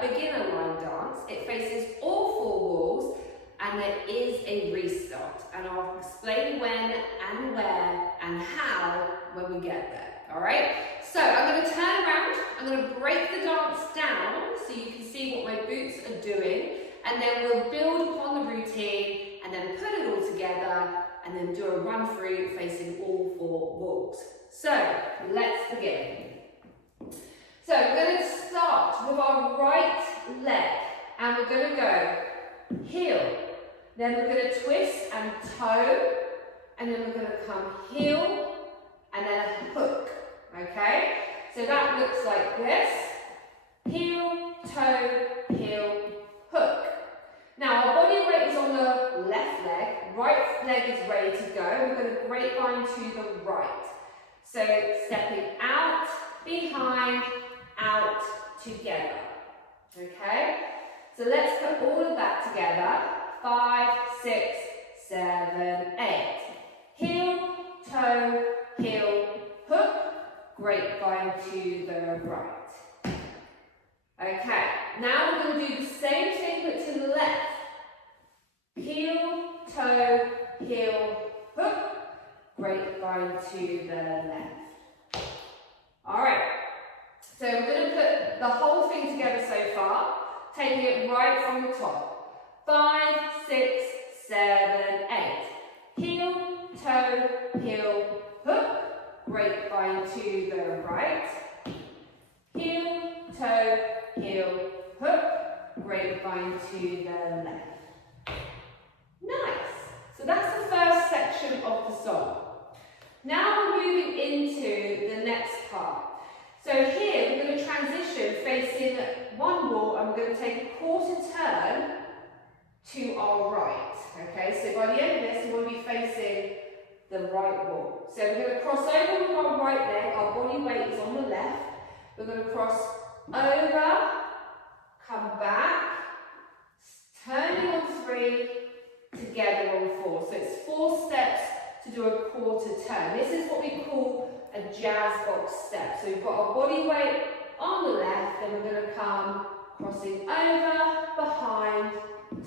beginner line dance, it faces all four walls and there is a restart. And I'll explain when and where and how when we get there, all right? So I'm going to turn around, I'm going to break the dance down so you can see what my boots are doing, and then we'll build upon the routine and then put it all together and then do a run through facing all four walls. So let's begin. So we're going to start with our right leg and we're going to go heel, then we're going to twist and toe, and then we're going to come heel and then a hook, okay? So that looks like this, heel, toe, heel, hook. Now our body weight is on the left leg, right leg is ready to go. We're going to grapevine to the right. So stepping out, behind, out, together. Okay? So let's put all of that together. 5, 6, 7, 8. Heel, toe, heel, hook, grapevine to the right. Okay, now we're going to do the same thing but to the left. Heel, toe, heel, hook, grapevine to the left. Alright, so we're going to put the whole thing together so far, taking it right from the top. 5, 6, 7, 8. Heel, toe, heel, hook, grapevine to the right. Heel, toe, heel, hook, grapevine to the left. Nice. So that's the first section of the song. Now we're moving into the next part. So here we're going to transition facing one wall and we're going to take a quarter turn to our right. Okay, so by the end of this we will be facing the right wall. So we're going to cross over with our right leg, our body weight is on the left. We're going to cross over, come back, turning on 3, together on 4. So it's 4 steps to do a quarter turn. This is what we call a jazz box step. So we've got our body weight on the left, then we're going to come crossing over, behind,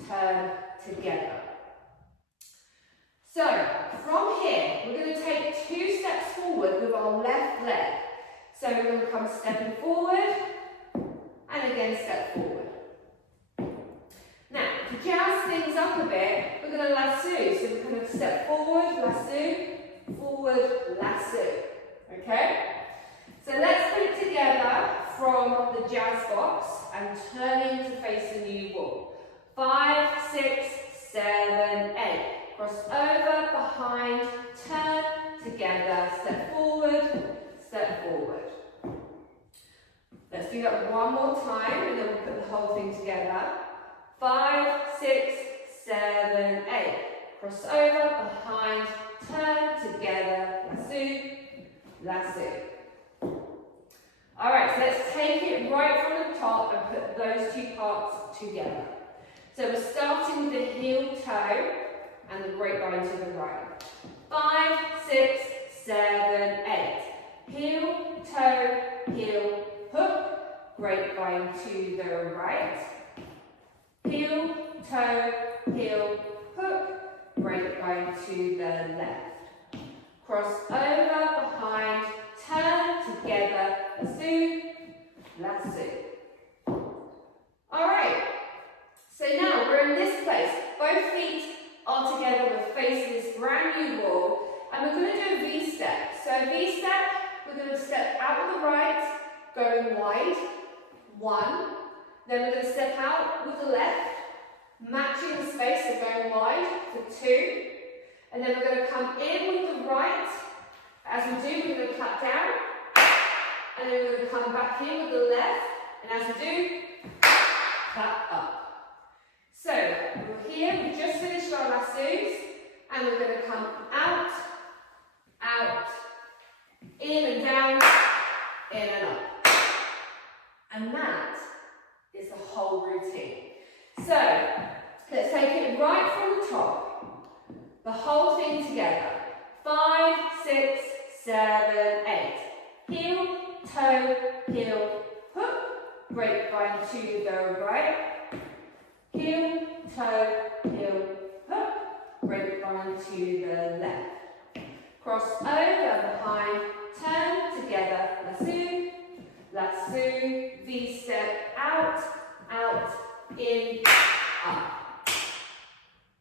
turn together. So from here, we're going to take 2 steps forward with our left leg. So we're going to come stepping forward, and again step forward. Now, to jazz things up a bit, we're going to lasso. So we're going to step forward, lasso. Okay? So let's put it together from the jazz box and turning to face the new wall. 5, 6, 7, 8. Cross over, behind, turn, together, step forward, step forward. Let's do that one more time and then we'll put the whole thing together. 5, 6, 7, 8. Cross over, behind, turn, together, lasso. Alright, so let's take it right from the top and put those 2 parts together. So we're starting with the heel toe and the grapevine to the right. 5, 6, 7, 8. Heel, toe, heel, hook, grapevine to the right. Heel, toe, heel, hook, grapevine to the left. Cross over, behind, turn, together, lasso. Alright, so now we're in this place. Both feet are together, we're facing this brand new wall, and we're going to do a V-step. So V-step, we're going to step out with the right, going wide, 1. Then we're going to step out with the left, matching the space, so going wide for 2. And then we're going to come in with the right. As we do, we're going to clap down. And then we're going to come back in with the left. And as we do, clap up. So we're here, we've just finished our lassos. And we're going to come out, out, in and down, in and up. And that is the whole routine. So let's take it right from the top. The whole thing together. 5, 6, 7, 8. Heel, toe, heel, hook, grapevine to the right, heel, toe, heel, hook, grapevine to the left. Cross over behind, turn together, lasso, V-step, out, out, in, up.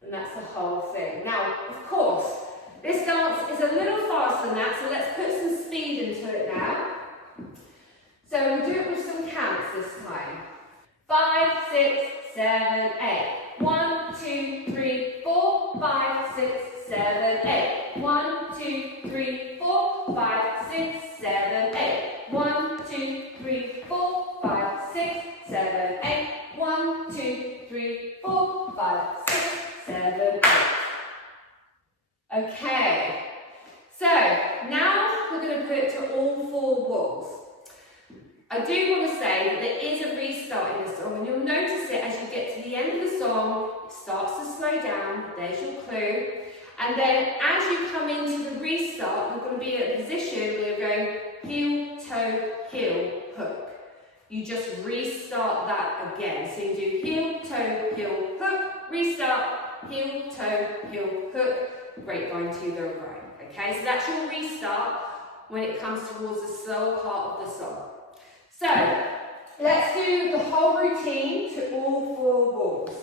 And that's the whole thing. Now, of course, this dance is a little faster than that, so let's put some speed into it now. So we'll do it with some counts this time. 5, 6, 7, 8. 1, 2, 3, 4, 5, 6, 7, 8. 1, 2, 3, 4, 5, 6, 7, 8. 1, 2, 3, 4, 5, 6, 7, 8. 1, 2, 3, 4, 5, 6, 7, 8. Okay, so now we're going to put it to all 4 walls. I do want to say that there is a restart in the song, and you'll notice it as you get to the end of the song. It starts to slow down, there's your clue. And then as you come into the restart, you're going to be in a position where you're going heel, toe, heel, hook. You just restart that again. So you do heel, toe, heel, hook, restart, heel, toe, heel, hook, grapevine to the right. Okay, so that's your restart when it comes towards the slower part of the song. So, let's do the whole routine to all 4 walls.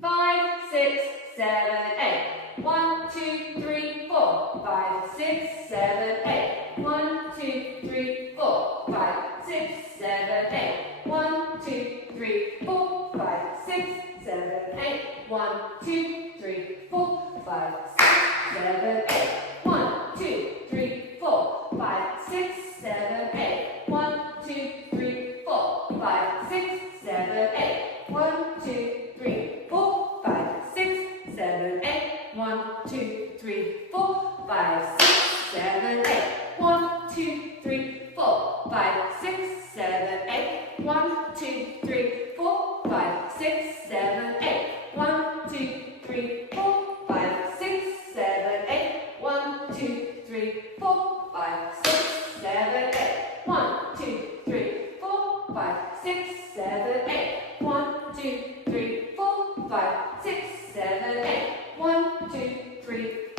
5, 6, 7, 8. 1, 2, 3, 4. 5, 6, 7, 8. 1, 2, 3, 4. 5, 6, 7, 8. 1, 2, 3, 4. 5, 6, 7, 8. 1, 2, 3, 4. 5, 6, 7, 8. 1, 2, 3, 4. 5, 6, 7, 8. 1, 2, 3, 4, 5, 6, 7, 8. 1, 2, 3, 4, 5, 6, 7, 8. 1, 2, 3, 4, 5, 6, 7, 8. 1, 2, 3, 4, 5, 6, 7, 8. 1, 2, 3, 4, 5, 6, 7, 8. 1, 2, 3, 4, 5, 6, 7, 8. 1, 2, 3, 4, 5, 6, 7, 8. 1, 2, 3, 4, 5, 6, 7, 8. 1, 2, 3, 4, 5, 6, 7, 8. 1, 2, 3,